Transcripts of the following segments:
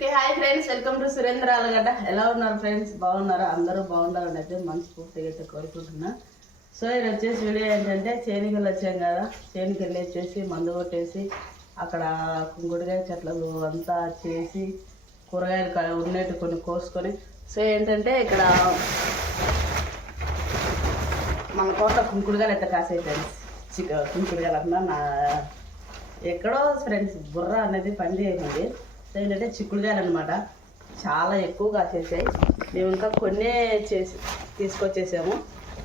Okay hi friends, welcome to Surendra Allagadda. ఎలా ఉన్నారు friends? బాగున్నారా? అందరూ బాగుండాలని అయితే మనస్ఫూర్తిగా అయితే కోరుకుంటున్నా. సో ఇది వచ్చేసి వీడియో ఏంటంటే చేనికి వెళ్ళి వచ్చాం కదా, చేనికి వెళ్ళి వచ్చేసి మందు కొట్టేసి అక్కడ కుంకుడుకాయ చెట్లు అంతా చేసి కూరగాయలు ఉన్నట్టు కొన్ని కోసుకొని, సో ఏంటంటే ఇక్కడ మన కోట కుంకుడుకాయలు అయితే కాసాయి ఫ్రెండ్స్. కుంకుడుకాయలు అంటున్నా నా ఎక్కడో ఫ్రెండ్స్ బుర్ర అనేది పండి అయిపోయింది. సో ఏంటంటే చిక్కుడుకాయలు అనమాట, చాలా ఎక్కువ కాసేసాయి. మేము ఇంకా కొన్నే తీసుకొచ్చేసాము.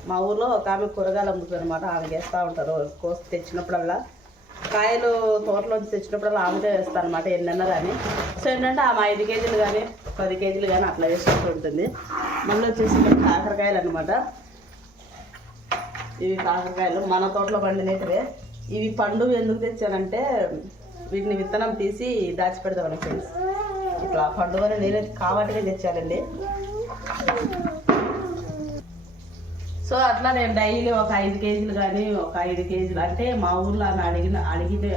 మా ఊర్లో ఒక ఆమె కూరగాయలు అమ్ముతుంది అనమాట, ఆమె వేస్తూ ఉంటారు. కోసి తెచ్చినప్పుడల్లా కాయలు తోటలోంచి తెచ్చినప్పుడల్లా ఆమెతో వేస్తారు అనమాట, ఎన్నన్నా కానీ. సో ఏంటంటే ఆమె 5 కేజీలు కానీ 10 కేజీలు కానీ అట్లా వేసుకుంటూ ఉంటుంది. మళ్ళీ వచ్చేసి ఇక్కడ కాకరకాయలు అనమాట. ఇవి కాకరకాయలు మన తోటలో పండినట్టువే. ఇవి పండు ఎందుకు తెచ్చానంటే వీటిని విత్తనం తీసి దాచిపెడతామని ఫ్రెండ్స్. ఇట్లా పండుగని నేనే కాబట్టిగా తెచ్చానండి. సో అట్లా నేను డైలీ ఒక 5 కేజీలు కానీ ఒక 5 కేజీలు అంటే మా ఊర్లో ఆమె అడిగితే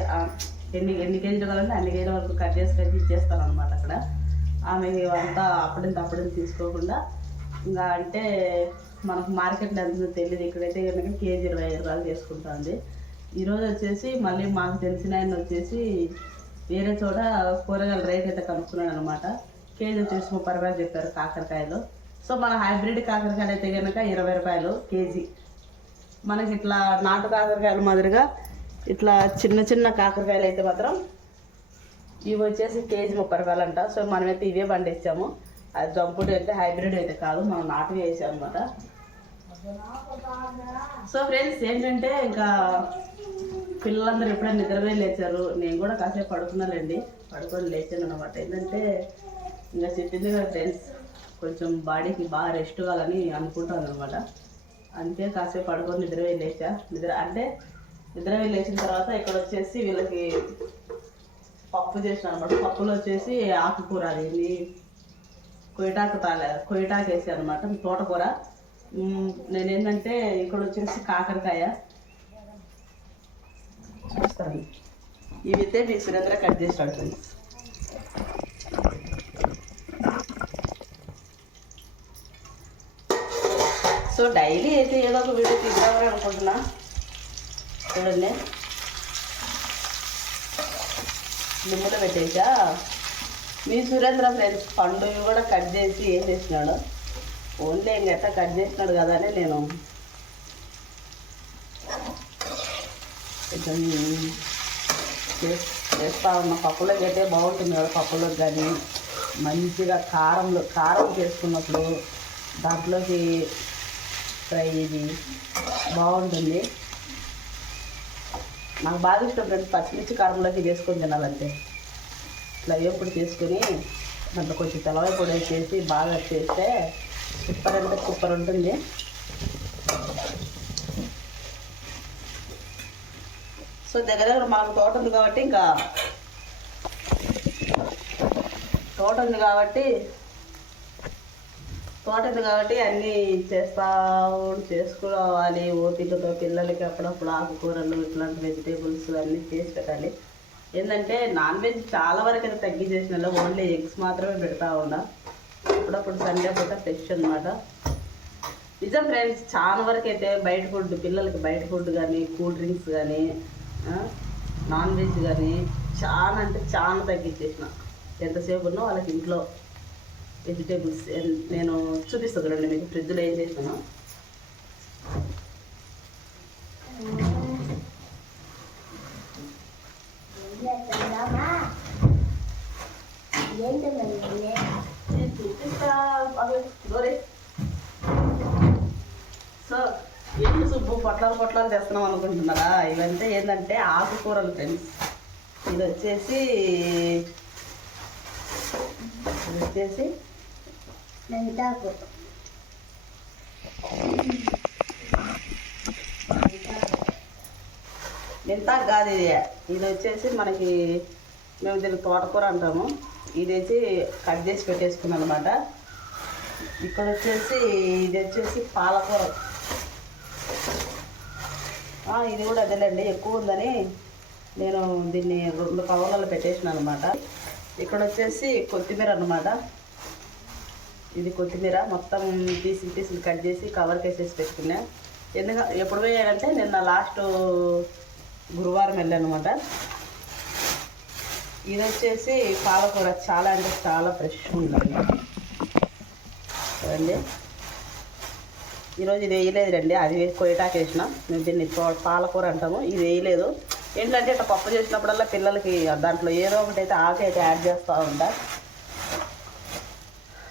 ఎన్ని కేజీలు కావాలంటే అన్ని కేజీల వరకు కట్ చేసి ఇచ్చేస్తాను అనమాట. అక్కడ ఆమె అంతా అప్పుడింత తీసుకోకుండా ఇంకా అంటే మనకు మార్కెట్లో ఎంత తెలియదు. ఇక్కడైతే కనుక కేజీ 25 రూపాయలు తీసుకుంటుంది. ఈరోజు వచ్చేసి మళ్ళీ మాకు తెలిసిన ఆయన వచ్చేసి వేరే చోట కూరగాయల రేట్ అయితే కనుక్కున్నాడు అనమాట. కేజీ వచ్చేసి 30 రూపాయలు చెప్పారు కాకరకాయలు. సో మన హైబ్రిడ్ కాకరకాయలు అయితే కనుక 20 రూపాయలు కేజీ. మనకి ఇట్లా నాటు కాకరకాయలు మాదిరిగా ఇట్లా చిన్న చిన్న కాకరకాయలు అయితే మాత్రం ఇవి వచ్చేసి కేజీ 30 రూపాయలు అంట. సో మనమైతే ఇవే పండించాము. అది జంపుడు అయితే హైబ్రిడ్ అయితే కాదు, మనం నాటువి వేసాం అనమాట. సో ఫ్రెండ్స్ ఏంటంటే ఇంకా పిల్లలందరూ ఎప్పుడైనా నిద్రపోయి లేచారు, నేను కూడా కాసేపు పడుకున్నానండి. పడుకొని లేచాను అనమాట. ఏంటంటే ఇంకా చెప్పింది కదా ఫ్రెండ్స్, కొంచెం బాడీకి బాగా రెస్ట్ కావాలని అనుకుంటాను అనమాట. అంతే కాసేపు పడుకొని నిద్రపోయి లేచా. నిద్రపోయి లేచిన తర్వాత ఇక్కడ వచ్చేసి వీళ్ళకి పప్పు చేసిన అనమాట. పప్పులో వచ్చేసి ఆకుకూర అది కొయ్యటాకు వేసాను అనమాట, తోటకూర. నేనేంటంటే ఇక్కడ వచ్చేసి కాకరకాయ చూస్తాను. ఇవైతే మీ సురేంద్ర కట్ చేస్తాడు ఫ్రెండ్స్. సో డైలీ అయితే ఏదో ఒక వీడియో తీద్దామని అనుకుంటున్నా. చూడండి, లింబులో పెట్టేసా. మీ సురేంద్ర ఫ్రెండ్స్ పండుగ కూడా కట్ చేసి ఏం చేసినాడు, ఓన్లీ ఇంకెట్టా కట్ చేసినాడు కదా అని నేను కొంచెం చేస్తా ఉన్నా. పప్పులోకి అయితే బాగుంటుంది కదా, పప్పులోకి కానీ మంచిగా కారం చేసుకున్నప్పుడు దాంట్లోకి ఫ్రై ఇది బాగుంటుంది. నాకు బాగా ఇష్టం ఫ్రెండ్స్ పచ్చిమిర్చి కారంలోకి చేసుకొని తినాలంటే. ఇట్లా ఎప్పుడు చేసుకుని దాంట్లో కొంచెం తెల్లవాయి పొడి వేసేసి బాగా చేస్తే సూపర్ అంటే సూపర్ ఉంటుంది. సో దగ్గర మనకు తోట ఉంది కాబట్టి అన్నీ చేసుకోవాలి. ఓపికతో పిల్లలకి అప్పుడప్పుడు ఆకుకూరలు ఇట్లాంటి వెజిటేబుల్స్ అన్నీ చేసి పెట్టాలి. ఏంటంటే నాన్ వెజ్ చాలా వరకు అయితే తగ్గించేసిన, ఓన్లీ ఎగ్స్ మాత్రమే పెడతా ఉన్నా. అప్పుడప్పుడు సండే పూట ఫ్రెష్ అనమాట. నిజం ఫ్రెండ్స్, చాలా వరకు అయితే బయట ఫుడ్ పిల్లలకి బయట ఫుడ్ కానీ కూల్ డ్రింక్స్ కానీ నాన్ వెజ్ కానీ చాలా అంటే చాలా తగ్గించేసిన. ఎంతసేపు ఉన్నా వాళ్ళకి ఇంట్లో వెజిటేబుల్స్ నేను చూపిస్తాను చూడండి మీకు. ఫ్రిడ్జ్లో ఏం చేసినాను చూపిస్తా. సో ఏంటి సుబ్బు పొట్లాలు తెస్తున్నాం అనుకుంటున్నారా? ఇవంటే ఏంటంటే ఆకుకూరలు ఫ్రెండ్స్. ఇది వచ్చేసి మెంతాకు. మెంతాకు కాదు ఇది వచ్చేసి మనకి మేము దీనికి తోటకూర అంటాము. ఇది వచ్చి కట్ చేసి పెట్టేసుకున్నాను అనమాట. ఇక్కడ వచ్చేసి ఇది వచ్చేసి పాలకూర. ఇది కూడా అదేలేండి, ఎక్కువ ఉందని నేను దీన్ని 2 కవర్లలో పెట్టేసినాను అనమాట. ఇక్కడ వచ్చేసి కొత్తిమీర అన్నమాట. ఇది కొత్తిమీర మొత్తం పీసులు కట్ చేసి కవర్కి వేసేసి పెట్టుకున్నా. ఎప్పుడు పోయానంటే నిన్న లాస్ట్ గురువారం వెళ్ళాను అనమాట. ఇది వచ్చేసి పాలకూర, చాలా అంటే చాలా ఫ్రెష్గా ఉందండి. చూడండి, ఈరోజు ఇది వేయలేదు రండి, అది కొయ్యటాకు వేసిన. మేము దీన్ని పాలకూర అంటాము. ఇది వేయలేదు. ఏంటంటే ఇట్లా పప్పు చేసినప్పుడల్లా పిల్లలకి దాంట్లో ఏదో ఒకటి అయితే ఆకు అయితే యాడ్ చేస్తూ ఉంటా.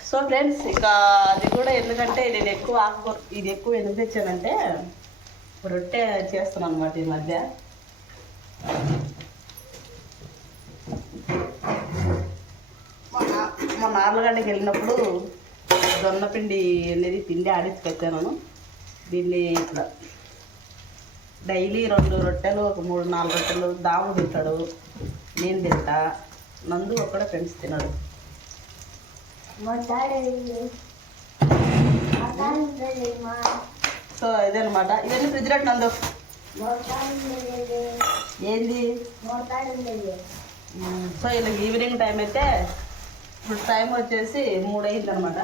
సో ఫ్రెండ్స్, ఇంకా అది కూడా ఎందుకంటే నేను ఎక్కువ ఆకుకూర ఇది ఎక్కువ ఎందుకు తెచ్చానంటే రొట్టె చేస్తున్నాను అనమాట ఈ మధ్య. మా నార్లగడ్డకి వెళ్ళినప్పుడు జొన్నపిండి అనేది పిండి ఆడించి పెట్టాను. దీన్ని ఇట్లా డైలీ 2 రొట్టెలు, ఒక 3-4 రొట్టెలు దాము తింటాడు, నేను తింటా, నందు ఒక్కడ ఫ్రెండ్స్ తినడు. సో ఇదనమాట. ఇవన్నీ ఫ్రిడ్జ్ రేట్ నందు ఏంది. సో ఇలా ఈవినింగ్ టైం అయితే ఇప్పుడు టైం వచ్చేసి 3 అయింది అనమాట.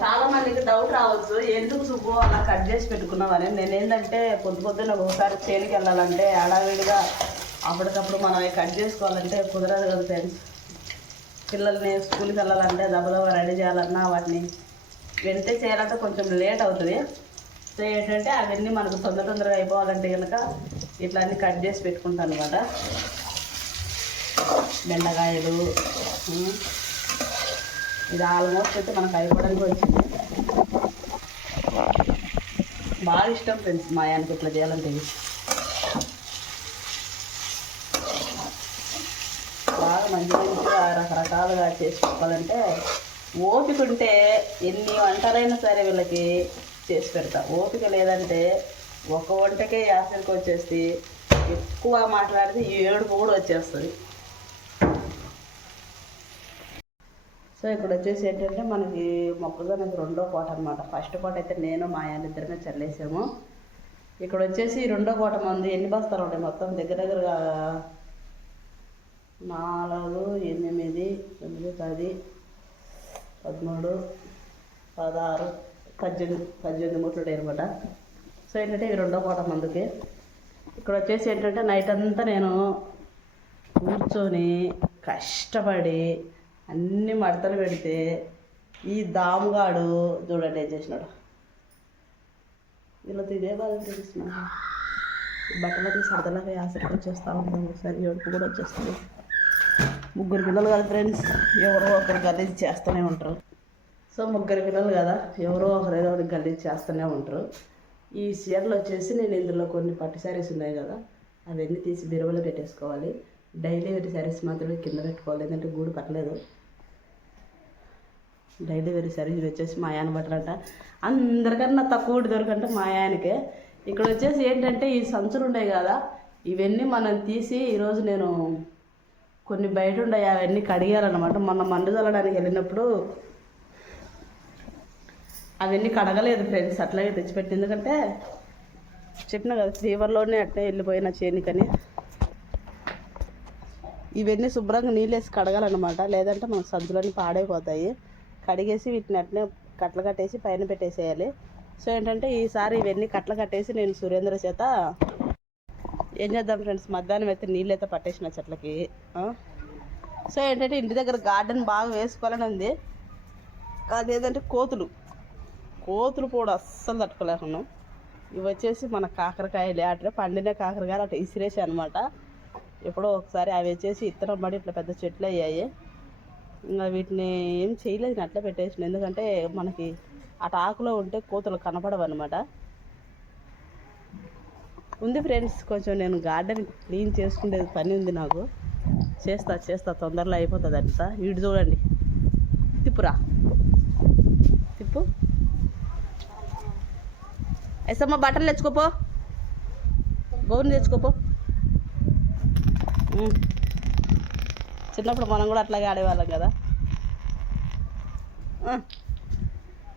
చాలా మందికి డౌట్ రావచ్చు, ఎందుకు సుబ్బు అలా కట్ చేసి పెట్టుకున్నామని. నేనేంటంటే పొద్దున ఒకసారి చేనికి వెళ్ళాలంటే హడావిడిగా అప్పటికప్పుడు మనం అవి కట్ చేసుకోవాలంటే కుదరదు కదా ఫ్రెండ్స్. పిల్లల్ని స్కూల్కి వెళ్ళాలంటే దెబ్బదబ్బ రెడీ చేయాలన్నా వాటిని వెంటనే చేయాలంటే కొంచెం లేట్ అవుతుంది. సో ఏంటంటే అవన్నీ మనకు తొందరగా అయిపోవాలంటే కనుక ఇట్లా అన్నీ కట్ చేసి పెట్టుకుంటాను అనమాట. బెండకాయలు ఇది ఆల్మోస్ట్ అయితే మనకు అయిపోవడానికి వచ్చింది. బాగా ఇష్టం ఫ్రెండ్స్ మా ఆయనకి ఇట్లా చేయాలంటే. బాగా మంచిగా రకరకాలుగా చేసుకోవాలంటే ఓపిక ఉంటే ఎన్ని వంటలైనా సరే వీళ్ళకి చేసి పెడతా. ఓపిక లేదంటే ఒక వంటకే యాసరికి వచ్చేసి ఎక్కువ మాట్లాడితే ఏడుపు కూడా వచ్చేస్తుంది. సో ఇక్కడ వచ్చేసి ఏంటంటే మనకి మొక్కజొన్నకి 2వ కోట అనమాట. ఫస్ట్ కోట అయితే నేను మా ఆయన ఇద్దరమే చల్లేసాము. ఇక్కడ వచ్చేసి 2వ కోట మంది ఎన్ని బస్తాలు ఉంటాయి మొత్తం దగ్గరగా 4, 8, 9, 10, 13, 16, 18 మూటలు ఉంటాయి అనమాట. సో ఏంటంటే ఇవి 2వ కోట మందుకి. ఇక్కడ వచ్చేసి ఏంటంటే నైట్ అంతా నేను కూర్చొని కష్టపడి అన్ని మడతలు పెడితే ఈ దాముగాడు చూడండి ఏం చేసినాడు. వీళ్ళతో ఇదే బాగా తెలుస్తున్నా. బట్టలకి సరదలకి ఆసక్తి వచ్చేస్తూ ఉంటాం, ఒకసారి ఏడుపు కూడా వచ్చేస్తుంది. 3 పిల్లలు కదా ఫ్రెండ్స్, ఎవరో ఒకరు గలీజ్ చేస్తూనే ఉంటారు. సో 3 పిల్లలు కదా, ఎవరో ఒకరు ఏదో ఒకటి గలీజ్ చేస్తూనే ఉంటారు. ఈ చీరలు వచ్చేసి నేను ఇందులో కొన్ని పట్టు శారీస్ ఉన్నాయి కదా, అవన్నీ తీసి బీరువాలో పెట్టేసుకోవాలి. డైలీ వేర్ శారీస్ మాత్రమే కింద పెట్టుకోవాలి, ఎందుకంటే గూడు పట్టలేదు. డైలీ వేర్ శారీస్ వచ్చేసి మా ఆయన బట్టలంట. అందరికన్నా తక్కువ దొరకంటే మా ఆయనకే. ఇక్కడ వచ్చేసి ఏంటంటే ఈ సంచులు ఉన్నాయి కదా, ఇవన్నీ మనం తీసి ఈరోజు నేను కొన్ని బయట ఉన్నాయి అవన్నీ కడిగాలన్నమాట. మొన్న మందు చల్లడానికి వెళ్ళినప్పుడు అవన్నీ కడగలేదు ఫ్రెండ్స్, అట్లాగే తెచ్చిపెట్టి. ఎందుకంటే చెప్పిన కదా ఫీవర్లోనే అట్నే వెళ్ళిపోయిన చేనికని. ఇవన్నీ శుభ్రంగా నీళ్ళేసి కడగాలన్నమాట, లేదంటే మన సంచులన్నీ పాడైపోతాయి. కడిగేసి వీటిని అట్నే కట్టలు కట్టేసి పైన పెట్టేసేయాలి. సో ఏంటంటే ఈసారి ఇవన్నీ కట్టలు కట్టేసి నేను సురేంద్ర చేత ఏం చేద్దాం ఫ్రెండ్స్, మధ్యాహ్నం అయితే నీళ్ళు అయితే పట్టేసిన చెట్లకి. సో ఏంటంటే ఇంటి దగ్గర గార్డెన్ బాగా వేసుకోవాలని ఉంది, కానీ ఏంటంటే కోతులు కూడా అస్సలు తట్టుకోలేకున్నాం. ఇవి వచ్చేసి మన కాకరకాయలు, అట్లా పండిన కాకరకాయలు అట్లా ఇసిరేసి అనమాట. ఎప్పుడో ఒకసారి అవి వచ్చేసి ఇత్తనం పడి ఇట్లా పెద్ద చెట్లు అయ్యాయి. ఇంకా వీటిని ఏం చేయలేదు, అట్లా పెట్టేసిన. ఎందుకంటే మనకి అటు ఆకులో ఉంటే కోతులు కనపడవు అనమాట. ఉంది ఫ్రెండ్స్, కొంచెం నేను గార్డెన్ క్లీన్ చేసుకునే పని ఉంది నాకు. చేస్తా తొందరలో అయిపోతుంది అంతా. వీడు చూడండి, తిప్పురా తిప్పు. ఎసమ్మ బట్టలు తెచ్చుకోపో, గౌన్ తెచ్చుకోపో. చిన్నప్పుడు మనం కూడా అట్లాగే ఆడేవాళ్ళం కదా.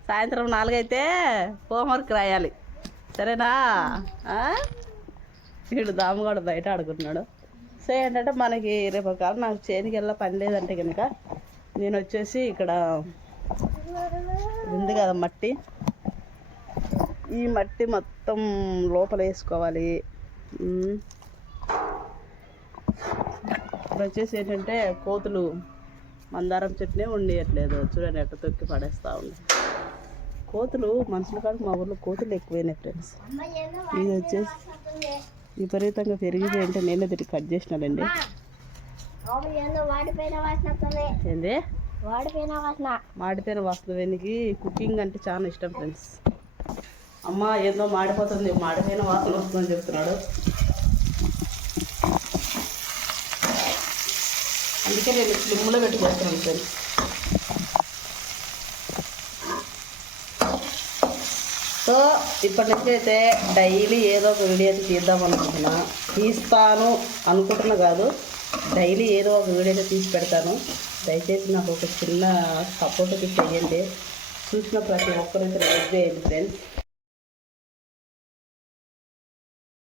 సాయంత్రం 4 అయితే హోంవర్క్ రాయాలి, సరేనా? వీడు దాము కూడా బయట ఆడుకుంటున్నాడు. సో ఏంటంటే మనకి రేపు కాలం నాకు చేనికి వెళ్ళా పని లేదంటే కనుక నేను వచ్చేసి ఇక్కడ ఉంది కదా మట్టి, ఈ మట్టి మొత్తం లోపల వేసుకోవాలి. ఇప్పుడు వచ్చేసి ఏంటంటే కోతులు మందారం చెట్టునే ఉండేయట్లేదు, చూడండి ఎట్ట తొక్కి పడేస్తూ ఉంది. కోతులు మనుషుల కాడికి మా ఊర్లో కోతులు ఎక్కువైనాయి ఫ్రెండ్స్. ఇది వచ్చేసి విపరీతంగా పెరిగిపోయి అంటే నేనే తిరిగి కట్ చేసినానండి. ఏంది మాడిపోయిన వాసన వెనికి కుకింగ్ అంటే చాలా ఇష్టం ఫ్రెండ్స్. అమ్మ ఏందో మాడిపోతుంది, మాడిపోయిన వాసన వస్తుందని చెప్తున్నాడు. అందుకే నేను స్లిమ్లో పెట్టి చేస్తున్నాను ఫ్రెండ్స్. సో ఇప్పటి నుంచి అయితే డైలీ ఏదో ఒక వీడియో అయితే తీద్దాం అనుకుంటున్నా, తీస్తాను అనుకుంటున్నా కాదు, డైలీ ఏదో ఒక వీడియో అయితే తీసి పెడతాను. దయచేసి నాకు ఒక చిన్న సపోర్ట్ అయితే చేయండి. చూసిన ప్రతి ఒక్కరైతే లైక్ చేయండి ఫ్రెండ్స్.